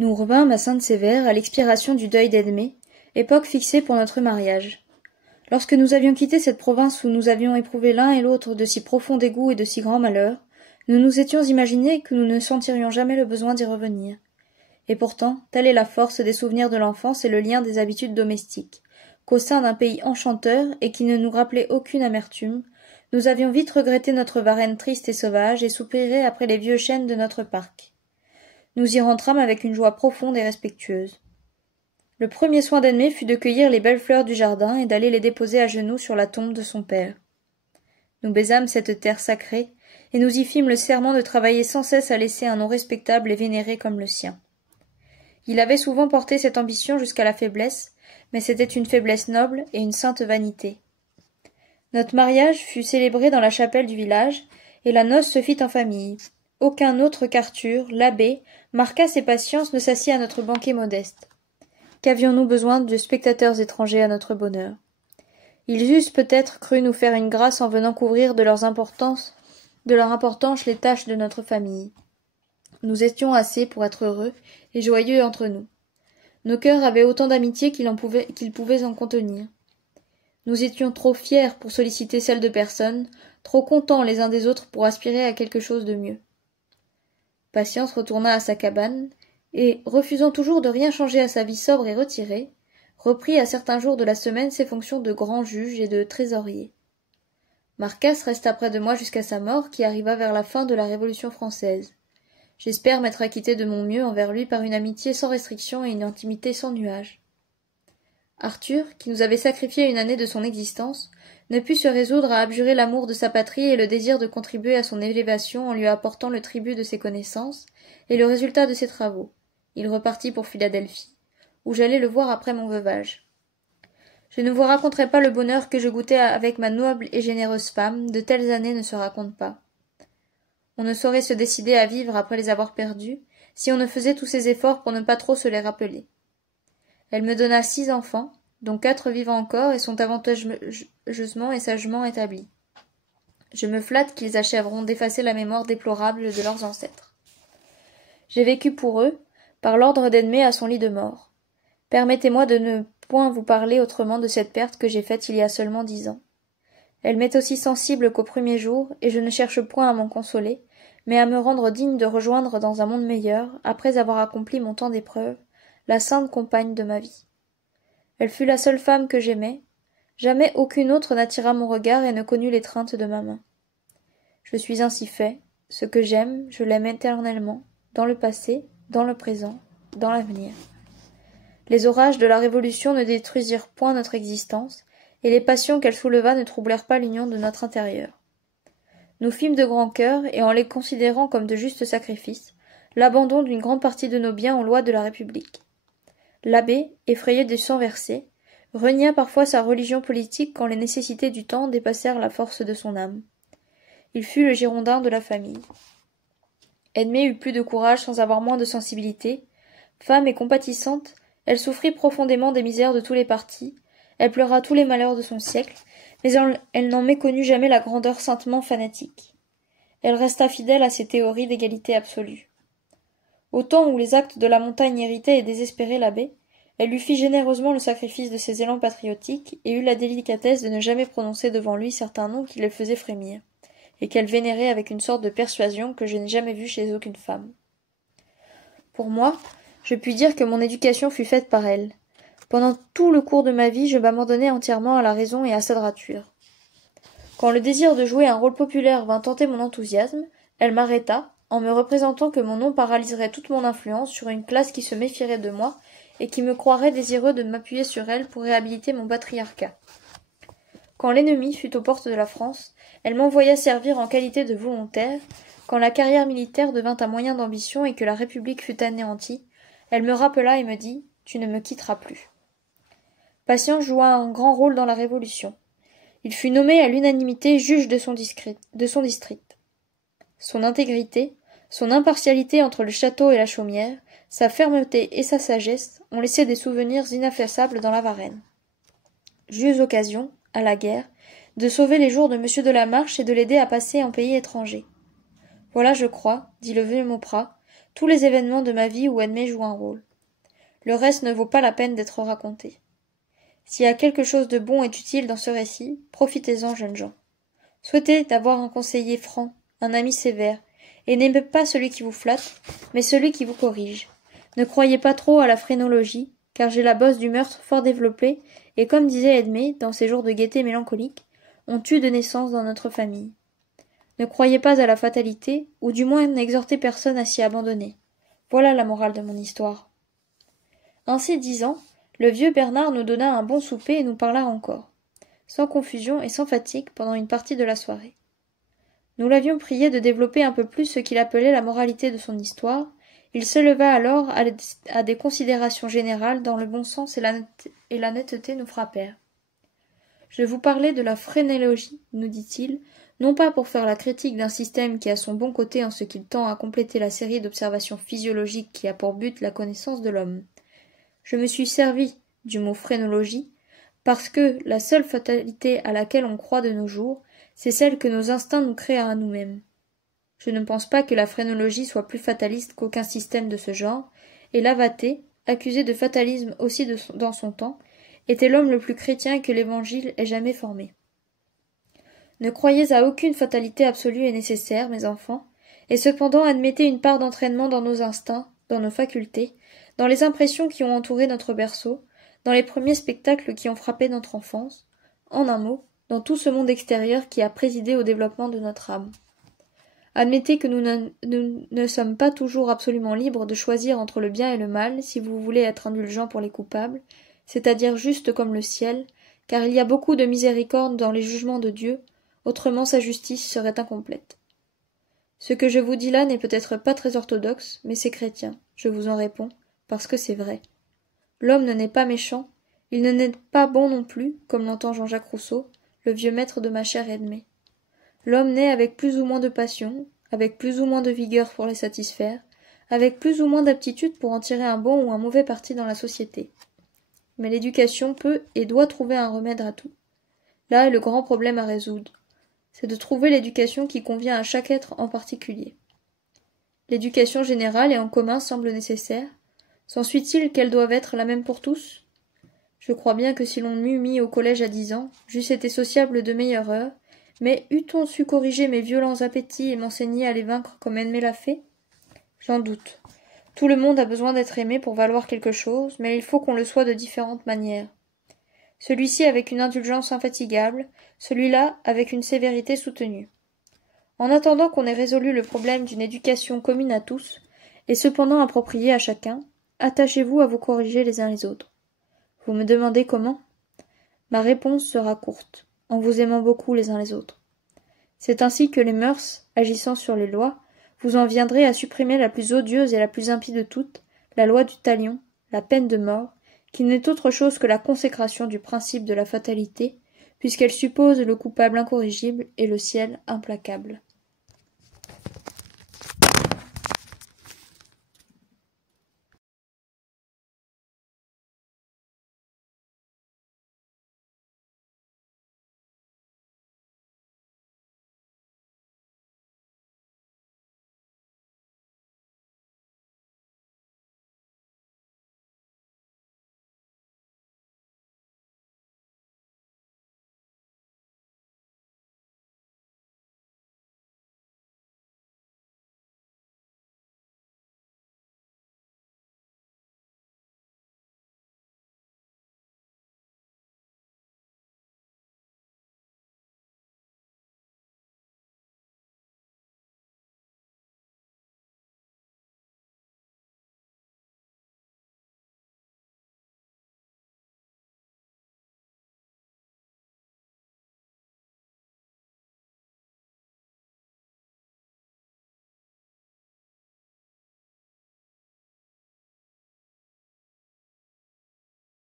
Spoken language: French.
Nous revînmes à Sainte-Sévère à l'expiration du deuil d'Edmé, époque fixée pour notre mariage. Lorsque nous avions quitté cette province où nous avions éprouvé l'un et l'autre de si profond dégoût et de si grand malheur, nous nous étions imaginé que nous ne sentirions jamais le besoin d'y revenir. Et pourtant, telle est la force des souvenirs de l'enfance et le lien des habitudes domestiques, qu'au sein d'un pays enchanteur et qui ne nous rappelait aucune amertume, nous avions vite regretté notre Varennes triste et sauvage et soupiré après les vieux chênes de notre parc. Nous y rentrâmes avec une joie profonde et respectueuse. Le premier soin d'Edmé fut de cueillir les belles fleurs du jardin et d'aller les déposer à genoux sur la tombe de son père. Nous baisâmes cette terre sacrée, et nous y fîmes le serment de travailler sans cesse à laisser un nom respectable et vénéré comme le sien. Il avait souvent porté cette ambition jusqu'à la faiblesse, mais c'était une faiblesse noble et une sainte vanité. Notre mariage fut célébré dans la chapelle du village, et la noce se fit en famille. Aucun autre qu'Arthur, l'abbé, marqua ses patiences, ne s'assit à notre banquet modeste. Qu'avions-nous besoin de spectateurs étrangers à notre bonheur? Ils eussent peut-être cru nous faire une grâce en venant couvrir de leur importance les tâches de notre famille. Nous étions assez pour être heureux et joyeux entre nous. Nos cœurs avaient autant d'amitié qu'ils pouvaient en contenir. Nous étions trop fiers pour solliciter celle de personne, trop contents les uns des autres pour aspirer à quelque chose de mieux. Patience retourna à sa cabane, et, refusant toujours de rien changer à sa vie sobre et retirée, reprit à certains jours de la semaine ses fonctions de grand juge et de trésorier. Marcasse resta près de moi jusqu'à sa mort, qui arriva vers la fin de la Révolution française. J'espère m'être acquitté de mon mieux envers lui par une amitié sans restriction et une intimité sans nuage. Arthur, qui nous avait sacrifié une année de son existence, ne put se résoudre à abjurer l'amour de sa patrie et le désir de contribuer à son élévation en lui apportant le tribut de ses connaissances et le résultat de ses travaux. Il repartit pour Philadelphie, où j'allais le voir après mon veuvage. Je ne vous raconterai pas le bonheur que je goûtais avec ma noble et généreuse femme, de telles années ne se racontent pas. On ne saurait se décider à vivre après les avoir perdus, si on ne faisait tous ses efforts pour ne pas trop se les rappeler. Elle me donna 6 enfants, dont 4 vivent encore et sont avantageusement et sagement établis. Je me flatte qu'ils achèveront d'effacer la mémoire déplorable de leurs ancêtres. J'ai vécu pour eux, par l'ordre d'Edmé à son lit de mort. Permettez-moi de ne point vous parler autrement de cette perte que j'ai faite il y a seulement 10 ans. Elle m'est aussi sensible qu'au premier jour, et je ne cherche point à m'en consoler, mais à me rendre digne de rejoindre dans un monde meilleur, après avoir accompli mon temps d'épreuve, la sainte compagne de ma vie. Elle fut la seule femme que j'aimais. Jamais aucune autre n'attira mon regard et ne connut l'étreinte de ma main. Je suis ainsi fait. Ce que j'aime, je l'aime éternellement, dans le passé, dans le présent, dans l'avenir. Les orages de la Révolution ne détruisirent point notre existence, et les passions qu'elle souleva ne troublèrent pas l'union de notre intérieur. Nous fîmes de grand cœur, et en les considérant comme de justes sacrifices, l'abandon d'une grande partie de nos biens aux lois de la République. L'abbé, effrayé du sang versé, renia parfois sa religion politique quand les nécessités du temps dépassèrent la force de son âme. Il fut le Girondin de la famille. Edmé eut plus de courage sans avoir moins de sensibilité. Femme et compatissante, elle souffrit profondément des misères de tous les partis, elle pleura tous les malheurs de son siècle, mais elle n'en méconnut jamais la grandeur saintement fanatique. Elle resta fidèle à ses théories d'égalité absolue. Au temps où les actes de la montagne irritaient et désespéraient l'abbé, elle lui fit généreusement le sacrifice de ses élans patriotiques et eut la délicatesse de ne jamais prononcer devant lui certains noms qui le faisaient frémir, et qu'elle vénérait avec une sorte de persuasion que je n'ai jamais vue chez aucune femme. Pour moi, je puis dire que mon éducation fut faite par elle. Pendant tout le cours de ma vie, je m'abandonnai entièrement à la raison et à sa droiture. Quand le désir de jouer un rôle populaire vint tenter mon enthousiasme, elle m'arrêta, en me représentant que mon nom paralyserait toute mon influence sur une classe qui se méfierait de moi et qui me croirait désireux de m'appuyer sur elle pour réhabiliter mon patriarcat. Quand l'ennemi fut aux portes de la France, elle m'envoya servir en qualité de volontaire. Quand la carrière militaire devint un moyen d'ambition et que la République fut anéantie, elle me rappela et me dit « Tu ne me quitteras plus ». Patience joua un grand rôle dans la Révolution. Il fut nommé à l'unanimité juge de son district. Son intégrité, son impartialité entre le château et la chaumière, sa fermeté et sa sagesse ont laissé des souvenirs ineffaçables dans la Varenne. J'eus occasion, à la guerre, de sauver les jours de M. de la Marche et de l'aider à passer en pays étranger. Voilà, je crois, dit le vieux Mauprat, tous les événements de ma vie où Edmé joue un rôle. Le reste ne vaut pas la peine d'être raconté. S'il y a quelque chose de bon et d'utile dans ce récit, profitez-en, jeunes gens. Souhaitez d'avoir un conseiller franc, un ami sévère, et n'aimez pas celui qui vous flatte, mais celui qui vous corrige. Ne croyez pas trop à la phrénologie, car j'ai la bosse du meurtre fort développée, et comme disait Edmé, dans ses jours de gaieté mélancolique, on tue de naissance dans notre famille. Ne croyez pas à la fatalité, ou du moins n'exhortez personne à s'y abandonner. Voilà la morale de mon histoire. Ainsi disant, le vieux Bernard nous donna un bon souper et nous parla encore, sans confusion et sans fatigue pendant une partie de la soirée. Nous l'avions prié de développer un peu plus ce qu'il appelait la moralité de son histoire. Il se leva alors à des considérations générales dont le bon sens et la netteté nous frappèrent. Je vous parlais de la phrénologie, nous dit-il, non pas pour faire la critique d'un système qui a son bon côté en ce qu'il tend à compléter la série d'observations physiologiques qui a pour but la connaissance de l'homme. Je me suis servi du mot phrénologie parce que la seule fatalité à laquelle on croit de nos jours, c'est celle que nos instincts nous créent à nous-mêmes. Je ne pense pas que la phrénologie soit plus fataliste qu'aucun système de ce genre, et Lavater, accusé de fatalisme aussi dans son temps, était l'homme le plus chrétien que l'Évangile ait jamais formé. Ne croyez à aucune fatalité absolue et nécessaire, mes enfants, et cependant admettez une part d'entraînement dans nos instincts, dans nos facultés, dans les impressions qui ont entouré notre berceau, dans les premiers spectacles qui ont frappé notre enfance, en un mot, dans tout ce monde extérieur qui a présidé au développement de notre âme. Admettez que nous ne sommes pas toujours absolument libres de choisir entre le bien et le mal, si vous voulez être indulgents pour les coupables, c'est-à-dire juste comme le ciel, car il y a beaucoup de miséricorde dans les jugements de Dieu, autrement sa justice serait incomplète. Ce que je vous dis là n'est peut-être pas très orthodoxe, mais c'est chrétien, je vous en réponds, parce que c'est vrai. L'homme ne naît pas méchant, il ne naît pas bon non plus, comme l'entend Jean-Jacques Rousseau, le vieux maître de ma chère Edmé. L'homme naît avec plus ou moins de passion, avec plus ou moins de vigueur pour les satisfaire, avec plus ou moins d'aptitude pour en tirer un bon ou un mauvais parti dans la société. Mais l'éducation peut et doit trouver un remède à tout. Là est le grand problème à résoudre. C'est de trouver l'éducation qui convient à chaque être en particulier. L'éducation générale et en commun semble nécessaire. S'ensuit-il qu'elles doivent être la même pour tous? Je crois bien que si l'on m'eût mis au collège à 10 ans, j'eusse été sociable de meilleure heure, mais eût-on su corriger mes violents appétits et m'enseigner à les vaincre comme Edmé l'a fait? J'en doute. Tout le monde a besoin d'être aimé pour valoir quelque chose, mais il faut qu'on le soit de différentes manières. Celui-ci avec une indulgence infatigable, celui-là avec une sévérité soutenue. En attendant qu'on ait résolu le problème d'une éducation commune à tous, et cependant appropriée à chacun, attachez-vous à vous corriger les uns les autres. Vous me demandez comment? Ma réponse sera courte, en vous aimant beaucoup les uns les autres. C'est ainsi que les mœurs, agissant sur les lois, vous en viendrez à supprimer la plus odieuse et la plus impie de toutes, la loi du talion, la peine de mort, qui n'est autre chose que la consécration du principe de la fatalité, puisqu'elle suppose le coupable incorrigible et le ciel implacable.